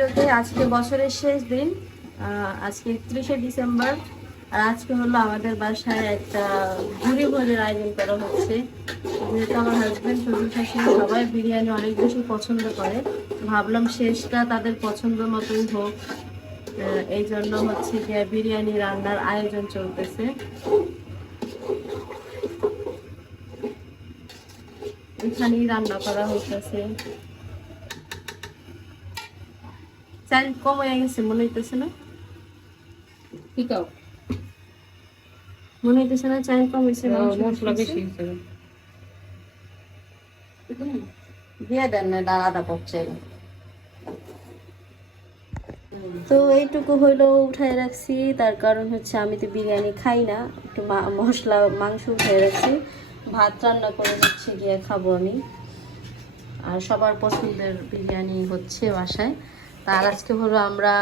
ভিডিওতে আজকে বছরের শেষ দিন আজকে একত্রিশে ডিসেম্বর, আর আজকে হলো আমাদের বাসায় একটা ঘুরি ভোজের আয়োজন করা হচ্ছে। যেহেতু আমার হাজব্যান্ড শ্বশুর শাশুড়ি সবাই বিরিয়ানি অনেক বেশি পছন্দ করে ভাবলাম শেষটা তাদের পছন্দ মতোই হোক। এই জন্য হচ্ছে গিয়ে বিরিয়ানি রান্নার আয়োজন চলতেছে। এখানেই রান্না করা হইতেছে। চাল কম হয়ে গেছে মনে হইতেছে না ঠিকাও মনে হইতেছে না চাল কম হয়েছে মাংস মশলা বেশি বেশি হয়েছে দিয়ে দেন না আলাদা পড়ছে তো এইটুকু হইল উঠাই রাখছি তার কারণ হচ্ছে আমি তো বিরিয়ানি খাই না একটু মা- মশলা মাংস উঠাই রাখছি ভাত রান্না করে হচ্ছে গিয়ে খাব আমি। আর সবার পছন্দের বিরিয়ানি হচ্ছে বাসায়। তার আজকে হলো আমরা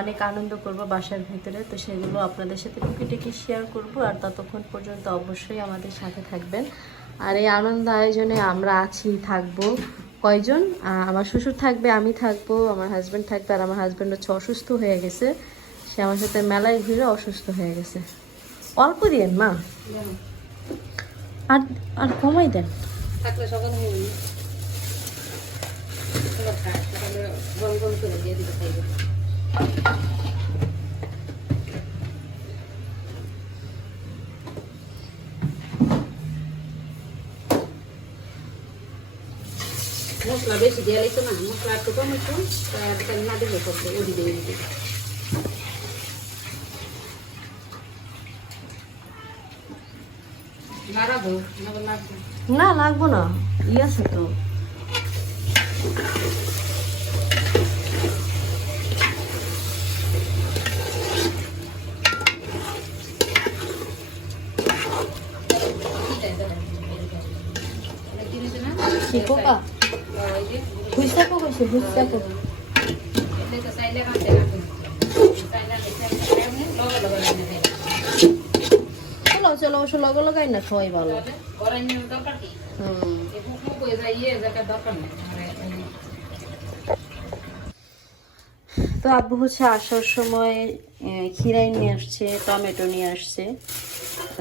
অনেক আনন্দ করব বাসার ভিতরে। তো সেগুলো আপনাদের সাথে টুকিটাকি শেয়ার করব আর ততক্ষণ পর্যন্ত অবশ্যই আমাদের সাথে থাকবেন। আর এই আনন্দ আয়োজনে আমরা আছি থাকব কয়জন? আমার শ্বশুর থাকবে আমি থাকব আমার হাজব্যান্ড থাকবে আর আমার হাজব্যান্ড হচ্ছে অসুস্থ হয়ে গেছে। সে আমার সাথে মেলায় ঘুরে অসুস্থ হয়ে গেছে। অল্প দিন মা। আর আর কমাই দেন। থাকলে সকালে গরম গরম করে দিয়ে দিতে খাইবে। মশলা বেশি দিয়ে লাইতো না মশলা একটু কম একটু। না দিলে করতে ওদি দিয়ে দিতে নাড়াবো না লাগবে না লাগবো না। ই আছে তো। চলো চলো অবশ্য লগে লগাই না খাওয়াই ভালো। তো আব্বু হচ্ছে আসার সময় খিরাই নিয়ে আসছে টমেটো নিয়ে আসছে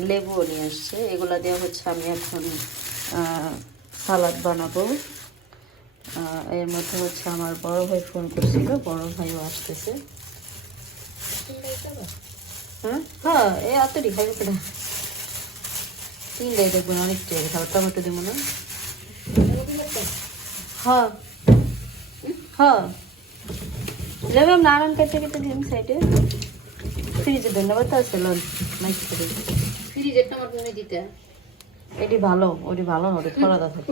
লেবুও নিয়ে আসছে। এগুলা দিয়ে হচ্ছে আমি এখন সালাদ বানাবো। এর মধ্যে হচ্ছে আমার বড় ভাই ফোন করছিল বড় ভাইও আসতেছে। হ্যাঁ হ্যাঁ এই খাইবে কেটা তিনটাই দেখবেন অনেকটাই খাবার টমেটো দেবো না। হ্যাঁ হ্যাঁ লেবে নারায়ণ কেটে কেটে দিন সাইডে। ফ্রিজে না তো আছে লন মাইকে করে ফ্রিজের টমাটো নিয়ে দিতে। এটি ভালো ওটি ভালো না ওটি খরা থাকে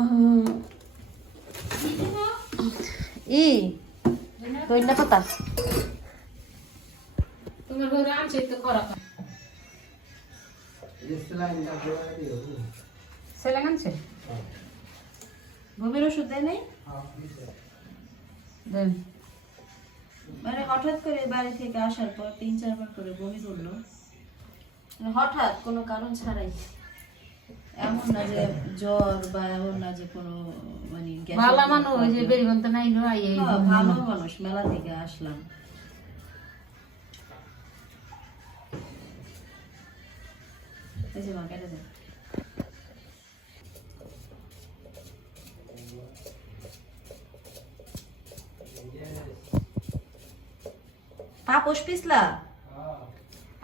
উম, ই ধন্যা পাতা। তোমার ঘরে আনছে তো করা। সেলেন আনছে? ঘুমের ওষুধ দেয় নাই? দেন। মানে হঠাৎ করে বাড়ি থেকে আসার পর তিন চারবার করে বমি করল। হঠাৎ কোনো কারণ ছাড়াই এমন না যে জ্বর বা এমন না যে কোনো মানে ভালো মানুষ ওই যে বেরিবন্ত নাই নো আই এই হ্যাঁ, ভালো মানুষ মেলা থেকে আসলাম। এই যে মা, কেটে দে। পাপোশ পিছলা?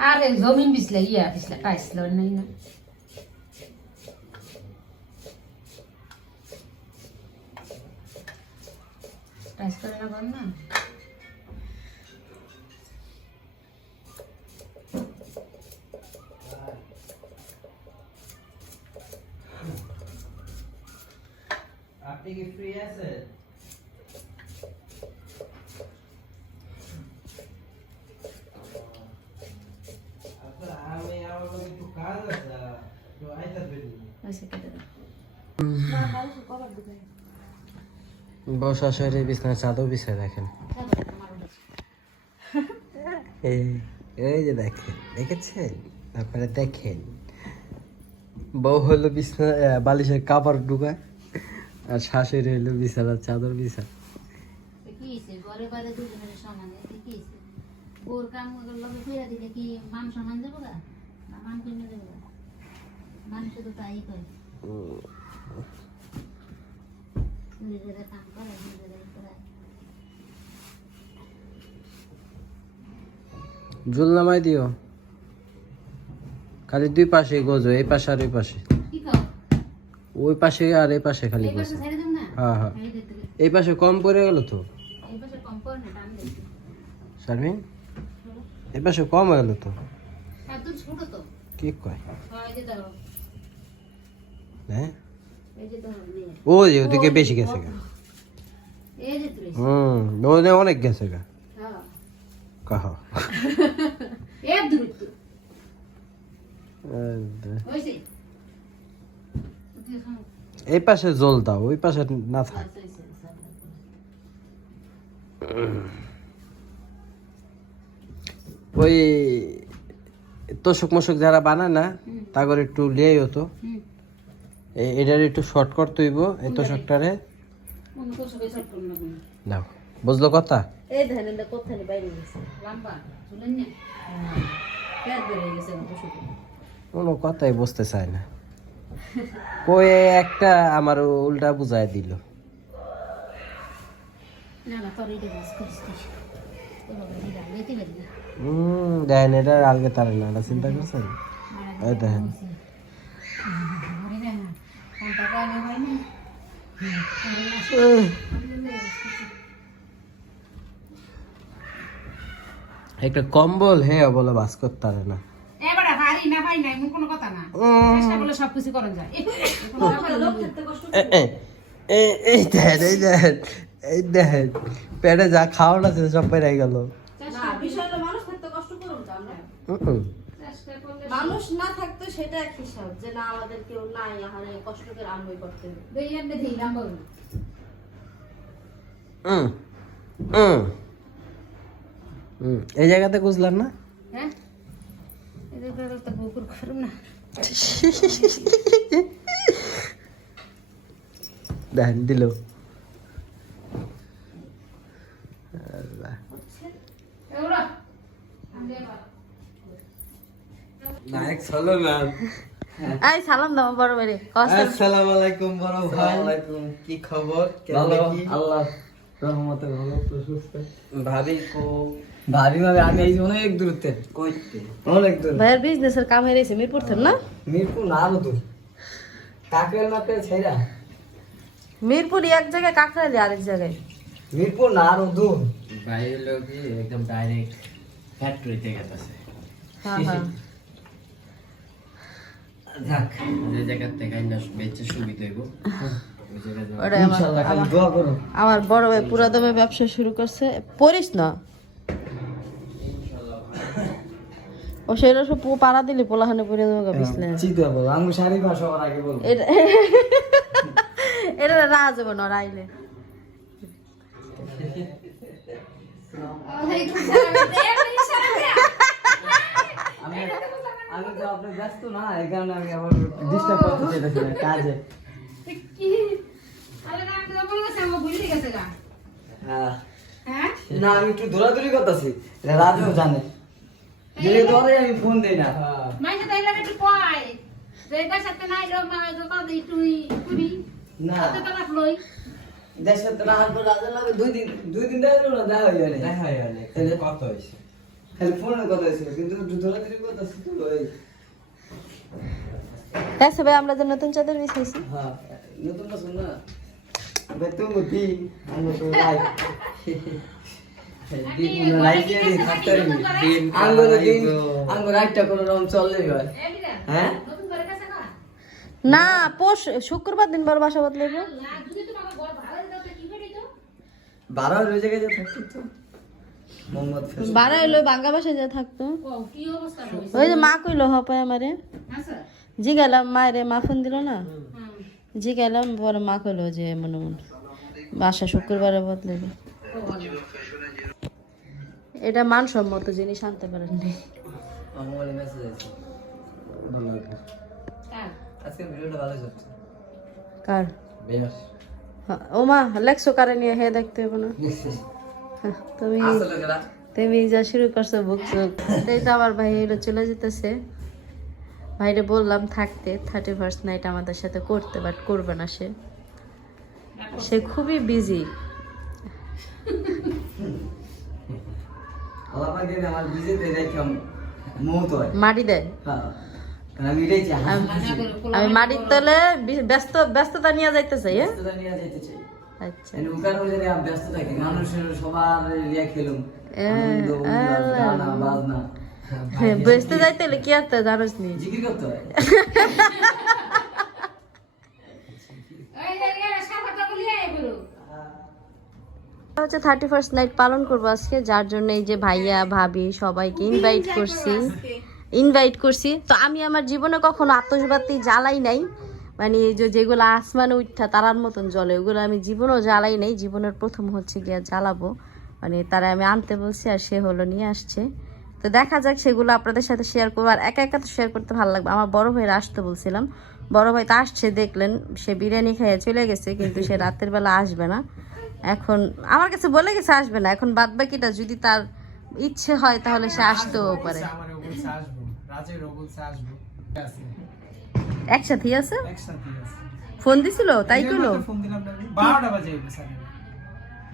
আরে জমিন বিছলে ইয়া বিছলে কাইছিল নাই না। টাইস কর না। আপনি কি ফ্রি আছেন? আপনার আমি আমার একটু কাজ আছে তো বসা শরীরে বিছানায় চাদর বিছায় দেখেন। এই এই যে দেখেন দেখেছেন? তারপরে দেখেন। বউ হলো বিছানা বালিশের কাপড় ঢুকায় আর শাশুড়ি হলো বিছানার চাদর বিছায়। কি হয়েছে ঘরে বাইরে দুজনের সমান এতে কি হয়েছে ওর কাম লগে ফিরা দিলে কি সমান দেবো গা? না কিনে দেবো গা? মানুষ তো তাই করে নিজেরা কাম করে নিজেরাই করে জুল নামাই দিও। খালি দুই পাশে গোজো এই পাশে আর ওই পাশে। ওই পাশে আর এই পাশে খালি গোজো। হ্যাঁ হ্যাঁ। এই পাশে কম পড়ে গেল তো। শারমিন? এই পাশে কম হয়ে গেল তো। কি কয়? হয়? এই যে ওদিকে বেশি গেছে গা। হুম অনেক গেছে গা। হ্যাঁ। কাহ। এই পাশে জল দাও ওই পাশে না থাক। ওই তোষক মোষক যারা বানায় না তাগর একটু লিয়াই হতো হুম। এটার একটু শর্ট করতে হইব এই তোষকটারে অন্য কোথাও সব করুন না কোনো। দাও বুঝলো কথা? এই ধান এটা কোথায় বাইরে গেছে? লম্বা শুনলেন না? গেছে কোনো কথাই বুঝতে চায় না। কই একটা আমার উল্টা বুঝাই দিল। দেখেন এটা আলগে তারে না। চিন্তা করছেন? এই দেখেন ঘরে না কান্তা কানে হয় না একটা কম্বল হে বলে বাস করতে পারে না পেটে যা খাওয়ান আছে সব পেরে গেল। মানুষ কষ্ট করুন তো আমরা হুম চেষ্টা করলে মানুষ না থাকতো সেটা এক হিসাব যে না আমাদের কেউ নাই আহারে কষ্ট করে আমরাই করতে হবে। হুম হুম হুম এই জায়গাতে বুঝলাম না? হ্যাঁ? এদের বেলা তো কুকুর করুন না। দেখেন দিল এগুলো আমি এবার ম্যাম এই সালাম দাও বড় বেড়ে আসসালামু আলাইকুম বড় ভাই। কি খবর? ভালো আল্লাহ রহমতে ভালো তো সুস্থ। ভাবি কো ভারী ভাবে আমি এই অনেক দূরত্বে। কইতে? অনেক দূর। ভাইয়ের বিজনেসের কাম হয়ে গেছে মিরপুর থেকে না? মিরপুর না আরও দূর। কাকের মাকের ছেড়া মিরপুর এক জায়গায় কাকরাইলে আরেক জায়গায়। মিরপুর না আরও দূর। বাইরে লোক একদম ডাইরেক্ট ফ্যাক্টরিতে গেছে হ্যাঁ হ্যাঁ। যাক। যে জায়গা থেকে না বেচে সুবিধা হইব। আমার ইনশাআল্লাহ খালি আমার- দোয়া করো। আমার বড় ভাই পুরা দমে ব্যবসা শুরু করছে। পড়িস না? ও সেটা সব পু- পাড়া দিলি পোলাহানে পড়ে দেবো বিছলে আমি শাড়ি ভাষা সবার আগে বলব এটা এটা রাজ হবে না রাইলে। আমি আমি তো আপনি ব্যস্ত না এই কারণে আমি আবার ডিস্টার্ব করতে চাইতেছি না কাজে। কি? আরে না আমি তো বলে গেছে ভুলে গেছে গা। হ্যাঁ। হ্যাঁ? না আমি একটু দৌড়াদৌড়ি করতেছি রাজও জানে। দিলে তোরে আমি ফোন দেই না। মাইকে তাই লাগে একটু কয়? যে গাছ সাথে নাই রে মা যত দিই তুই কুড়ি না। কত টাকা লই। দেশের তো না হাত রাজা লাগে দুই দিন দুই দিন দেখা না দেখা হয়ে যায় দেখা হয় তাহলে কত হয়েছে কথা কিন্তু ওই ভাই আমরা যে নতুন চাদর বিছাইছি। হ্যাঁ নতুন না। শোন বেতন গতি তো হয়। হ্যাঁ? নতুন করে কাছে না পোষ শুক্রবার দিন বড় বাসা তো বারো জায়গায় যে থাকতো বারা এলো বাঙ্গা বাসায় যা থাকতো। ও কি অবস্থা হইছে ওই যে মা কইলো হপায় আমারে। হ্যাঁ স্যার। জিগালাম মায়েরে মা ফোন দিল না? জি গেলাম পরে মা কইলো যে মনে মনে বাসা শুক্রবারে বদলে এটা মানসম্মত জিনিস আনতে যাচ্ছে কার? বেশ হ্যাঁ, ও মা লেখছো কারে নিয়ে? হে দেখতে হবে না। হ্যাঁ, তুমি তুমি যা শুরু করছ ভুগছো এই তো আমার ভাই এলো চলে যেতেছে। ভাইরে বললাম থাকতে থার্টি ফার্স্ট নাইট আমাদের সাথে করতে বাট করবে না সে। সে খুবই বিজি হয়। মাটি দেয়। হ্যাঁ। আমি মাটির তলে ব্যস্ত ব্যস্ততা নিয়ে যাইতে চাই। হ্যাঁ আচ্ছা। উকার হলে যদি ব্যস্ত থাকি মানুষের সবার লিয়া খেলুম আনন্দ, উল্লাস, গানা বাজনা। হ্যাঁ, ব্যস্ত যাইতে হলে কি আসতে জানোস নি? জিকির করতে হয়। হচ্ছে থার্টি ফার্স্ট নাইট পালন করব আজকে যার জন্য এই যে ভাইয়া ভাবি সবাইকে ইনভাইট করছি। ইনভাইট করছি। তো আমি আমার জীবনে কখনো আতসবাতি জ্বালাই নাই। মানে এই যে যেগুলো আসমানে উঠা তারার মতন জলে, ওগুলো আমি জীবনেও জ্বালাই নাই। জীবনের প্রথম হচ্ছে গিয়া জ্বালাবো। মানে তারা আমি আনতে বলছি আর সে হলো নিয়ে আসছে। তো দেখা যাক সেগুলো আপনাদের সাথে শেয়ার করব। আর একা একা তো শেয়ার করতে ভালো লাগবে। আমার বড় ভাইয়ের আসতে বলছিলাম। বড় ভাই তো আসছে, দেখলেন সে বিরিয়ানি খেয়ে চলে গেছে, কিন্তু সে রাতের বেলা আসবে না। এখন আমার কাছে বলে গেছে আসবে না। এখন বাদ বাকিটা যদি তার ইচ্ছে হয় তাহলে সে আসতেও পারে। একসাথেই আছে? একসাথে আছে। ফোন দিছিল? তাই কইলো? ফোন দিলাম না বারোটা বাজে স্যার।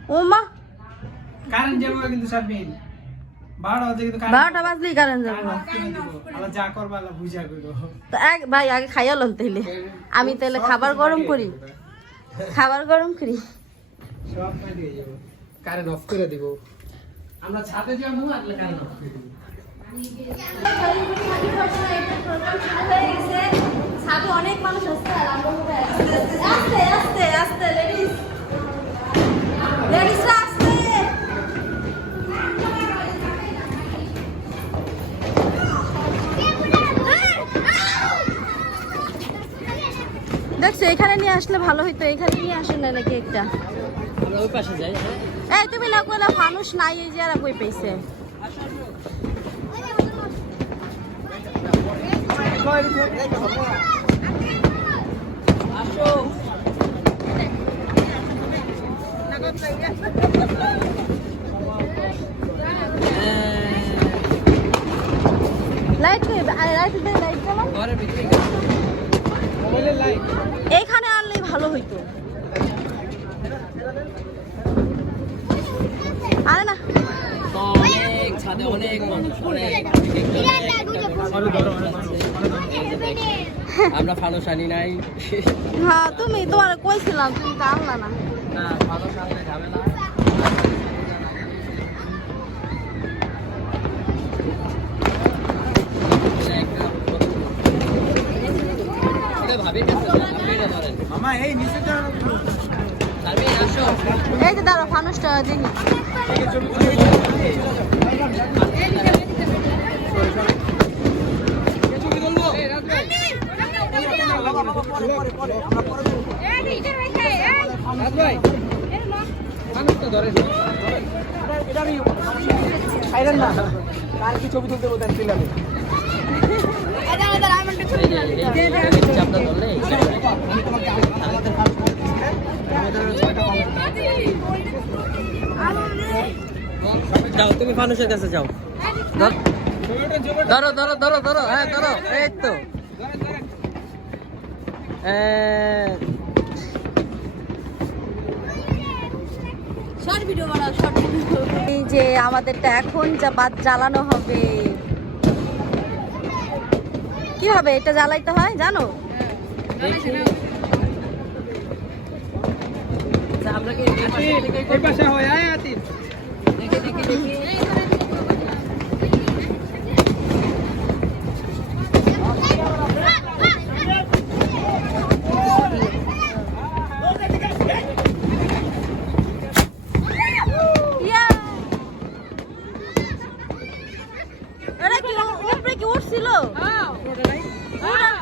ও মা! বারোটা তো এক ভাই আগে খাইয়া তাইলে। আমি তাহলে খাবার গরম করি। খাবার গরম করি। সব কারেন্ট অফ করে দিব। আমরা ছাদে যাব আসলে কারেন্ট অফ করে দিব। অনেক মানুষ আসছে আর আমরা সবাই আস্তে আস্তে আস্তে লেডিস লেডিসরা আস্তে দেখছ এখানে নিয়ে আসলে ভালো হইতো এখানে নিয়ে আসেন না নাকি একটা? এই তুমি না কইলা মানুষ নাই এই যে আর কই পাইছে। লাইট লাইট লাইট এইখানে আনলেই ভালো হইতো। আরে না ছাদে অনেক মানুষ অনেক আমরা ফানুস আনি নাই। হ্যাঁ তুমি তোমার কইছিলাম তুমি তো আনলা না। ফানুস আনলে যাবে এই যে দাঁড়ো ফানুসটা দেখি। না কি ছবি তুলতে বলতেন ফিল্মে যাও তুমি ফানুসের কাছে যাও। ধরো। ধরো ধরো ধরো হ্যাঁ ধরো এই তো। এ, শর্ট ভিডিও বানাও শর্ট ভিডিও এই যে আমাদেরটা এখন যা বাদ জ্বালানো হবে। কি হবে এটা জ্বালাইতে হয় জানো? আমরা কি এই পাশে থেকে এই পাশে হয় দেখি দেখি দেখি ইয়া এটা কি ও- উপরে কি উঠছিল উড়া-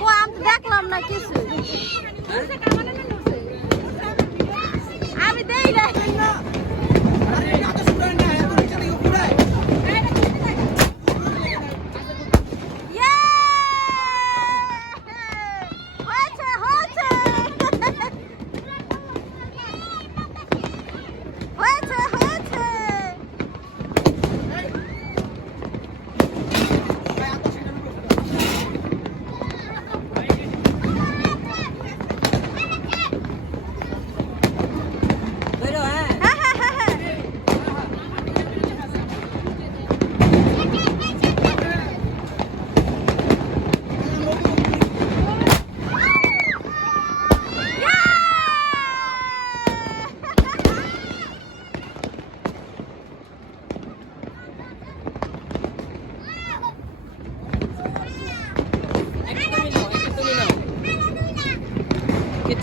ও আমি তো দেখলাম না কিছু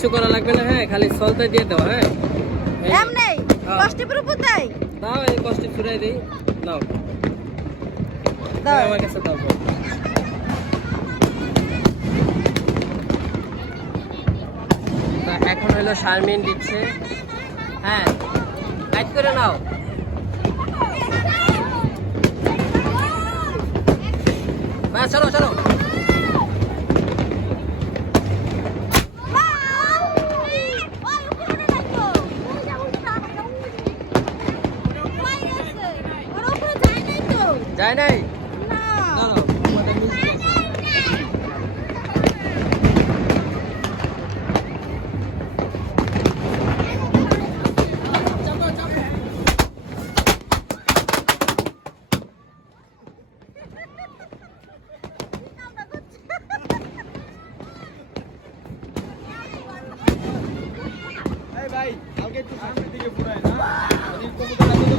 কিচ্ছু করা লাগবে না হ্যাঁ খালি সলতে দিয়ে দাও হ্যাঁ। হ্যাঁ। কষ্টে পুরো পুতাই দাও এই কষ্ট ফিরাই দিই। নাও দাও। আমার কাছে দাও। এখন হলো শারমিন দিচ্ছে। হ্যাঁ কাজ করে নাও। হ্যাঁ চলো চলো যায় নাই চলো তোমাদের মিষ্টি আছে। কালকে একটু সামনের দিকে পুরাই না?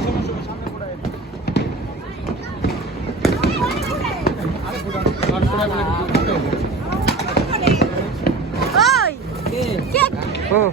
সমস্যা সামনে পুরাই আরে পুরান আর পুরাই বলে কে? কে? হুম